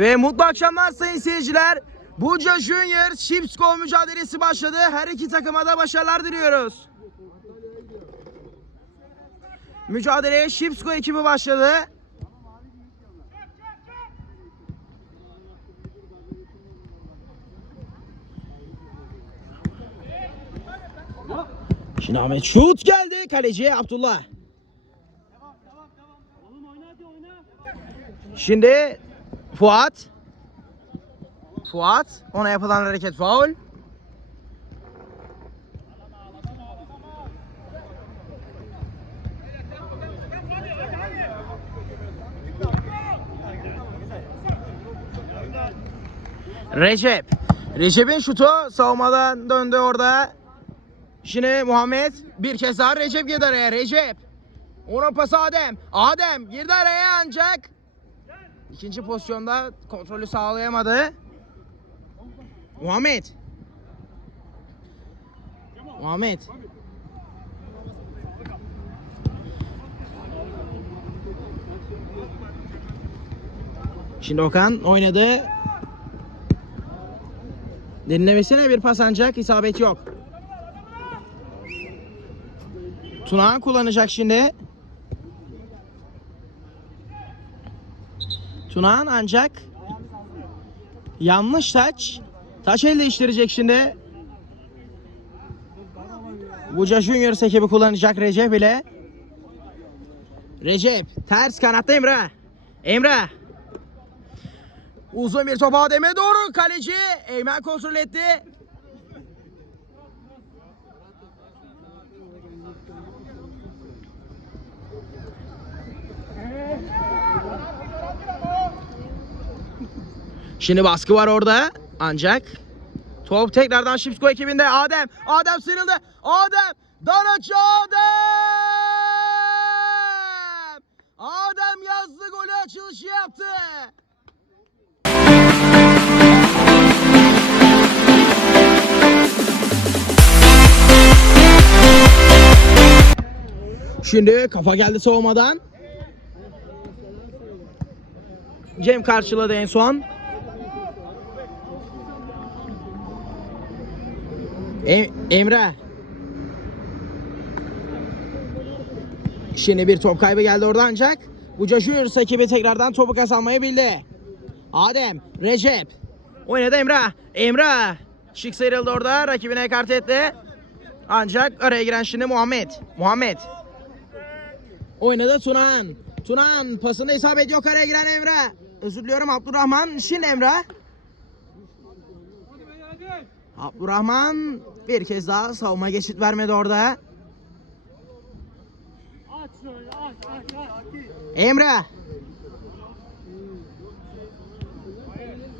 Ve mutlu akşamlar sayın seyirciler. Buca Junior Şipsko mücadelesi başladı. Her iki takıma da başarılar diliyoruz. Mücadeleye Şipsko ekibi başladı. Şimdi Ahmet şut geldi. Kaleci Abdullah. Şimdi Fuat. Fuat. Ona yapılan hareket faul. Recep. Recep'in şutu savunmadan döndü orada. Şimdi Muhammed bir kez daha Recep girdi araya. Recep. Onun pası Adem. Adem girdi araya ancak ikinci pozisyonda kontrolü sağlayamadı. Muhammed. Muhammed. Şimdi Okan oynadı. Dinlemesine bir pas ancak isabet yok. Tuna kullanacak şimdi. Tunağan ancak yanlış taç. Taç el değiştirecek şimdi. Buca Junior ekibi kullanacak Recep ile. Recep ters kanatta Emre. Emre. Uzun bir top Adem'e doğru kaleci Eymen kontrol etti. Şimdi baskı var orada ancak top tekrardan Şipsko ekibinde Adem. Adem sıyrıldı. Adem. Daraç Adem. Adem yazdı golü açılışı yaptı. Şimdi kafa geldi savunmadan. Cem karşıladı en son. Em- Emre. Şimdi bir top kaybı geldi orada ancak Buca Juniors ekibi tekrardan topu kazanmayı bildi. Adem, Recep. Oynadı Emre. Emre. Şık sıyrıldı orada. Rakibine ekart etti. Ancak araya giren şimdi Muhammed. Muhammed. Oynadı Tunan. Tunan pasında isabet yok araya giren Emre. Özür diliyorum Abdurrahman. Şimdi Emre. Abdurrahman bir kez daha savunma geçit vermedi orada. Emre.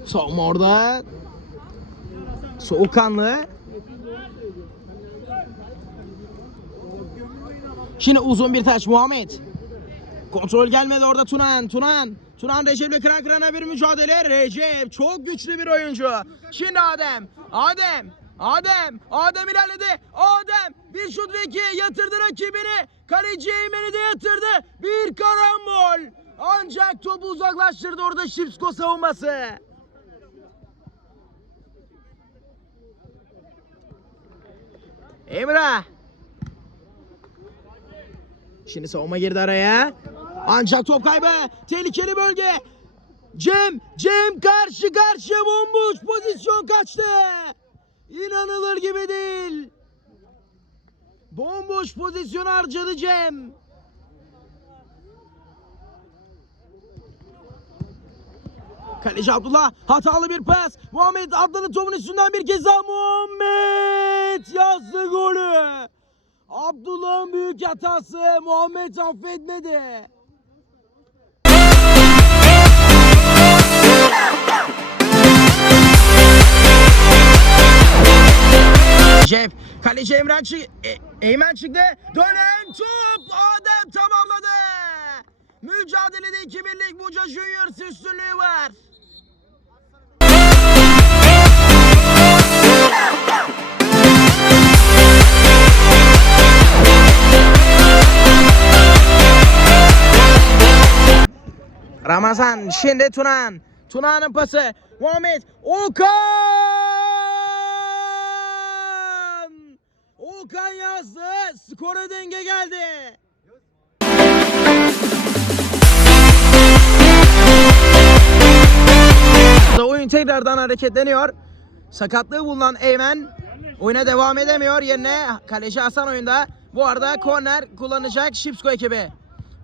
Savunma orada. Soğukkanlı. Şimdi uzun bir taç Muhammed. Kontrol gelmedi orada Tunan. Tunan. Tunan Recep'le kıran kırana bir mücadele. Recep çok güçlü bir oyuncu. Şimdi Adem. Adem. Adem. Adem ilerledi. Adem. Bir şut ve iki yatırdı rakibini. Kaleci Eymen'i de yatırdı. Bir karambol. Ancak topu uzaklaştırdı orada Şipsko savunması. Emrah. Şimdi savunma girdi araya. Ancak top kaybı. Tehlikeli bölge. Cem, Cem karşı karşıya bomboş pozisyon kaçtı. İnanılır gibi değil. Bomboş pozisyon harcadı Cem. Kaleci Abdullah hatalı bir pas. Muhammed Abdullah'ın topun üstünden bir kez daha Muhammed yazdı golü. Abdullah'ın büyük hatası Muhammed affetmedi. Cep, kaleci Emren çık e, Eymen çıktı. Dönen top Adem tamamladı. Mücadelede 2 birlik Buca Juniors üstünlüğü var. Ramazan şimdi Tunan. Tuna'nın pası. Muhammed Okan! Okan yazdı. Skora denge geldi. Oyun tekrardan hareketleniyor. Sakatlığı bulunan Eymen oyuna devam edemiyor. Yerine kaleci Hasan oyunda. Bu arada korner kullanacak Şipsko ekibi.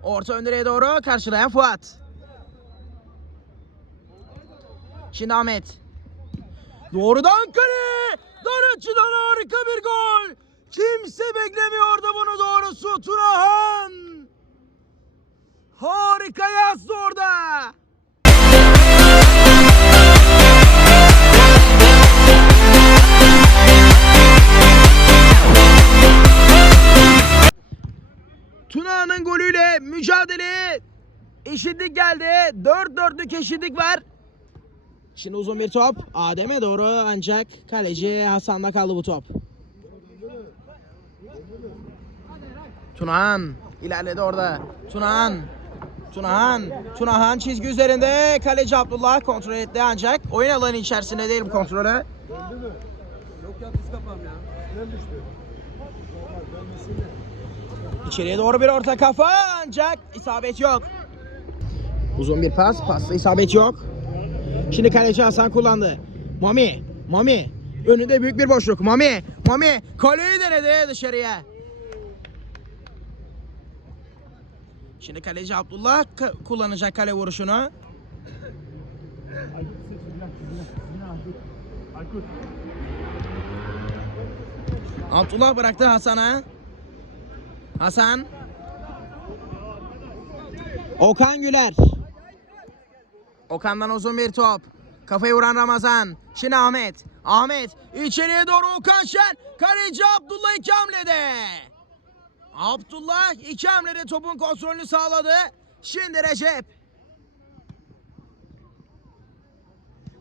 Orta ön direğe doğru karşılayan Fuat. Şimdi Ahmet. Doğrudan kale. Dar açıdan harika bir gol. Kimse beklemiyordu bunu doğrusu. Turahan. Harika yazdı orada. Tuna'nın golüyle mücadele eşitlik geldi. 4-4'lük eşitlik var. Şimdi uzun bir top. Adem'e doğru ancak kaleci Hasan'da kaldı bu top. Tunahan ilerledi orada. Tunahan. Tunahan. Tunahan çizgi üzerinde. Kaleci Abdullah kontrol etti ancak oyun alanı içerisinde değil bu kontrolü. Yok ya tuz kapağım ya. İçeriye doğru bir orta kafa ancak isabet yok. Uzun bir pas, pasta isabet yok. Şimdi kaleci Hasan kullandı. Mami, Mami. Önünde büyük bir boşluk. Mami, Mami. Kaleyi denedi dışarıya. Şimdi kaleci Abdullah kullanacak kale vuruşunu. Abdullah bıraktı Hasan'a. Hasan. Okan Güler. Okan'dan uzun bir top. Kafayı vuran Ramazan. Şimdi Ahmet. Ahmet içeriye doğru Okan Şen. Kaleci Abdullah iki hamlede. Abdullah iki hamlede topun kontrolünü sağladı. Şimdi Recep.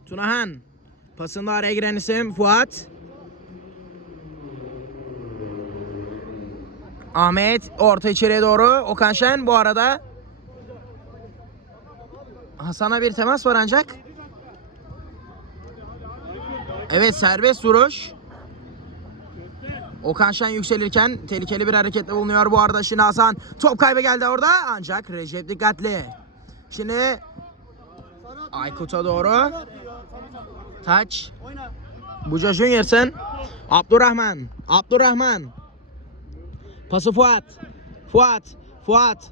Tunahan. Pasında araya giren isim Fuat. Ahmet orta içeriye doğru. Okan Şen bu arada Hasan'a bir temas var ancak. Evet serbest vuruş. Okan Şen yükselirken tehlikeli bir hareketle bulunuyor bu arada şimdi Hasan. Top kaybı geldi orada ancak Recep dikkatli. Şimdi Aykut'a doğru. Taç. Buca Junior'sın. Abdurrahman. Abdurrahman. Pası Fuat. Fuat. Fuat.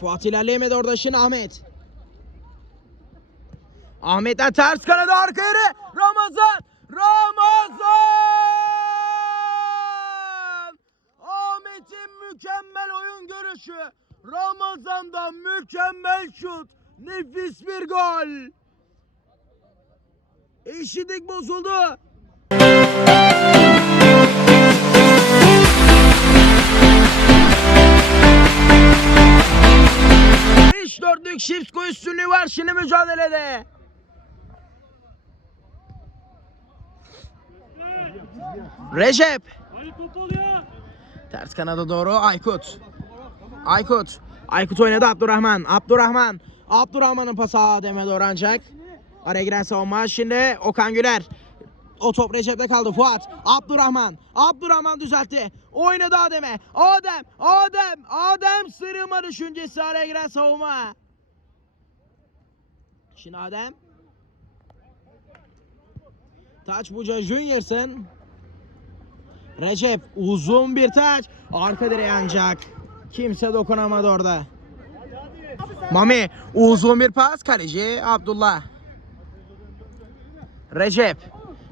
Fuat ilerleyemedi orada şimdi Ahmet. Ahmet'ten ters kanada arka yere. Ramazan. Ramazan. Ahmet'in mükemmel oyun görüşü. Ramazan'dan mükemmel şut. Nefis bir gol. Eşitlik bozuldu. Beş dörtlük Şipsko üstünlüğü var şimdi mücadelede. Recep. Ters kanada doğru Aykut. Aykut. Aykut oynadı Abdurrahman. Abdurrahman. Abdurrahman'ın pası Adem'e doğru ancak. Araya giren savunma. Şimdi Okan Güler. O top Recep'te kaldı. Fuat. Abdurrahman. Abdurrahman düzeltti. Oynadı Adem'e. Adem. Adem. Adem sırılma düşüncesi araya giren savunma. Şimdi Adem. Taç Buca Junior'sın. Recep uzun bir taç. Arka direğe ancak. Kimse dokunamadı orada. Mami uzun bir pas. Kaleci Abdullah. Recep.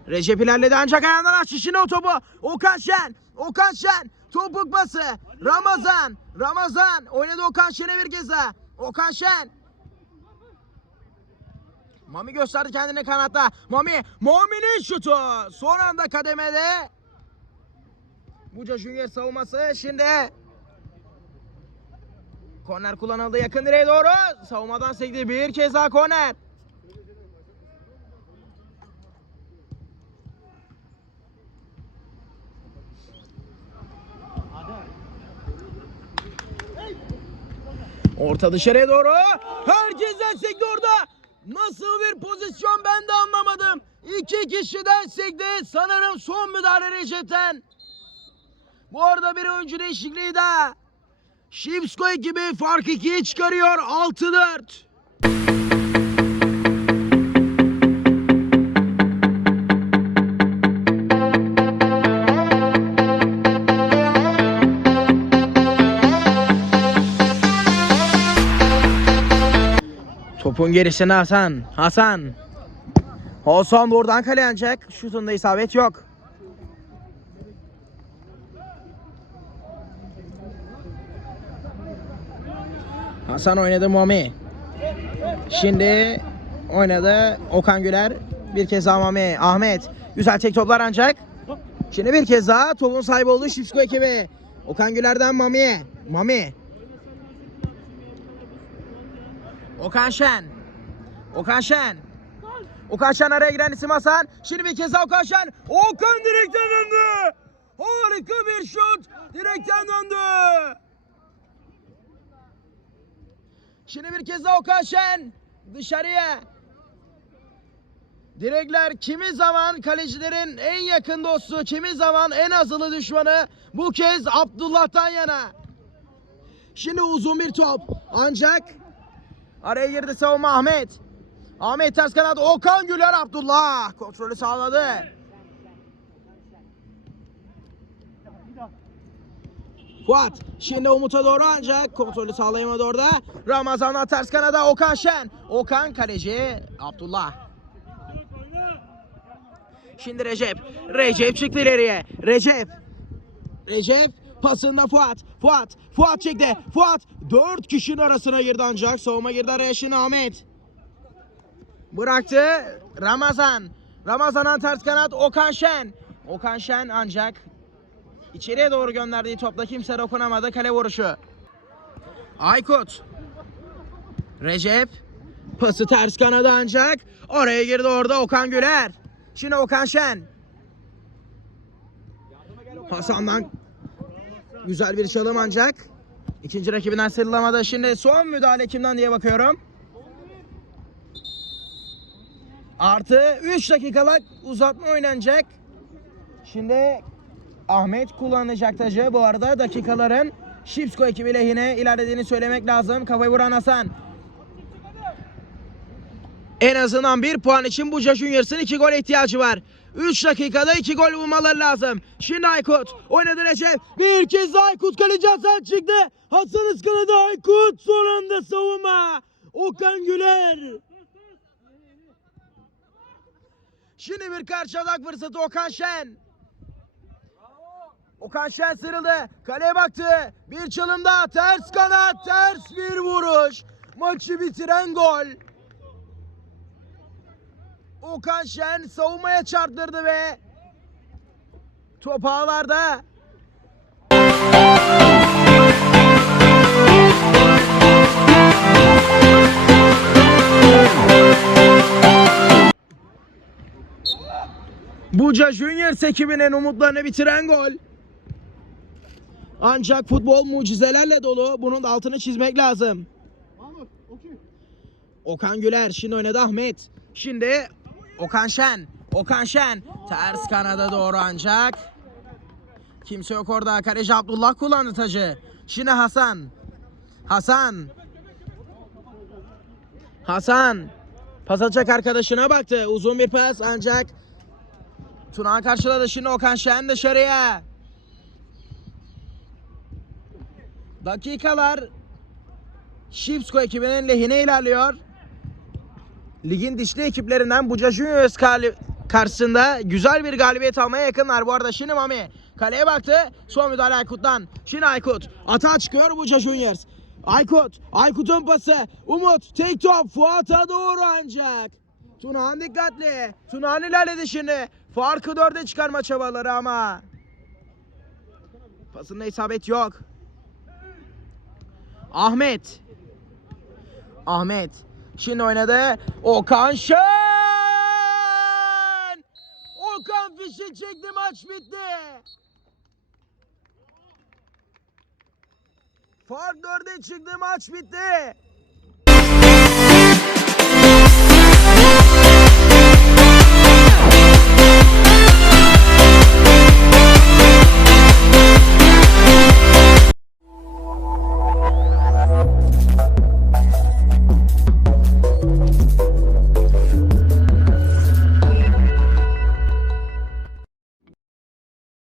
Recep ilerledi ancak ayağından açtı. Şimdi o topu. Okan Şen. Okan Şen. Topuk pası. Ramazan. Ramazan. Oynadı Okan Şen'e bir kez daha. Okan Şen. Mami gösterdi kendini kanatta. Mami. Mami'nin şutu. Son anda kademede. Buca Junior savunması şimdi korner kullanıldı yakın direğe doğru savunmadan sekti bir kez daha korner Orta dışarıya doğru. Herkesten sekti orada. Nasıl bir pozisyon ben de anlamadım. İki kişiden sekti. Sanırım son müdahale Recep'ten. Bu arada bir oyuncu değişikliği daha. Şimsko ekibi fark 2'ye çıkarıyor. 6-4. Topun gerisine Hasan. Hasan. Hasan buradan kaleye ancak şutunda isabet yok. Hasan oynadı Mami. Şimdi oynadı Okan Güler. Bir kez daha Mami. Ahmet. Güzel tek toplar ancak. Şimdi bir kez daha topun sahibi oldu Şipsko ekibi. Okan Güler'den Mami'ye. Mami. Okan Şen. Okan Şen. Okan Şen araya giren isim Hasan. Şimdi bir kez daha Okan Şen. Okan direkten döndü. Harika bir şut. Direkten döndü. Şimdi bir kez daha Okan. Dışarıya. Direkler kimi zaman kalecilerin en yakın dostu, kimi zaman en azılı düşmanı. Bu kez Abdullah'tan yana. Şimdi uzun bir top. Ancak Araya girdi savunma Ahmet. Ahmet ters kanat Okan Güler Abdullah kontrolü sağladı. Fuat şimdi Umut'a doğru ancak kontrolü sağlayamadı orada. Ramazan'la ters kanada Okan Şen. Okan kaleci Abdullah. Şimdi Recep. Recep çıktı ileriye. Recep. Recep pasında Fuat. Fuat. Fuat çekti. Fuat dört kişinin arasına girdi ancak. Savunma girdi araya şimdi Ahmet. Bıraktı. Ramazan. Ramazan'dan ters kanat Okan Şen. Okan Şen ancak içeriye doğru gönderdiği topla kimse dokunamadı. Kale vuruşu. Aykut. Recep. Pası ters kanada ancak. Oraya girdi orada Okan Güler. Şimdi Okan Şen. Hasan'dan güzel bir çalım ancak. İkinci rakibinden sıyrılamadı. Şimdi son müdahale kimden diye bakıyorum. Artı 3 dakikalık uzatma oynanacak. Şimdi Ahmet kullanacak tacı. Bu arada dakikaların Şipsko ekibi lehine ilerlediğini söylemek lazım. Kafayı vuran Hasan. En azından bir puan için Buca Juniors'ın iki gol ihtiyacı var. 3 dakikada 2 gol bulmaları lazım. Şimdi Aykut oynadı Recep. Bir kez Aykut kaleci Hasan çıktı. Hasan ıskaladı Aykut son anda savunma. Okan Güler. Şimdi bir karşı atak fırsatı Okan Şen. Okan Şen sıyrıldı. Kaleye baktı. Bir çalım daha. Ters kanat. Ters bir vuruş. Maçı bitiren gol. Okan Şen savunmaya çarptırdı ve top ağlarda. Buca Juniors ekibinin umutlarını bitiren gol. Ancak futbol mucizelerle dolu. Bunun da altını çizmek lazım. Okan Güler şimdi oynadı Ahmet. Şimdi Okan Şen. Okan Şen ters kanada doğru ancak. Kimse yok orada. Kaleci Abdullah kullandı tacı. Şimdi Hasan. Hasan. Hasan. Pas atacak arkadaşına baktı. Uzun bir pas ancak Tuna karşıladı. Şimdi Okan Şen dışarıya. Dakikalar Şipsko ekibinin lehine ilerliyor. Ligin dişli ekiplerinden Buca Juniors karşısında güzel bir galibiyet almaya yakınlar. Bu arada şimdi Mami kaleye baktı. Son müdahale Aykut'tan. Şimdi Aykut. Atağa çıkıyor Buca Juniors. Aykut. Aykut'un pası. Umut. Tek top. Fuat'a doğru ancak. Tunahan dikkatli. Tunahan ilerledi şimdi. Farkı dörde çıkarma çabaları ama. Pasında isabet yok. Ahmet. Ahmet. Şimdi oynadı. Okan Şen. Okan fişi çekti maç bitti. Fark dörde çıktı maç bitti.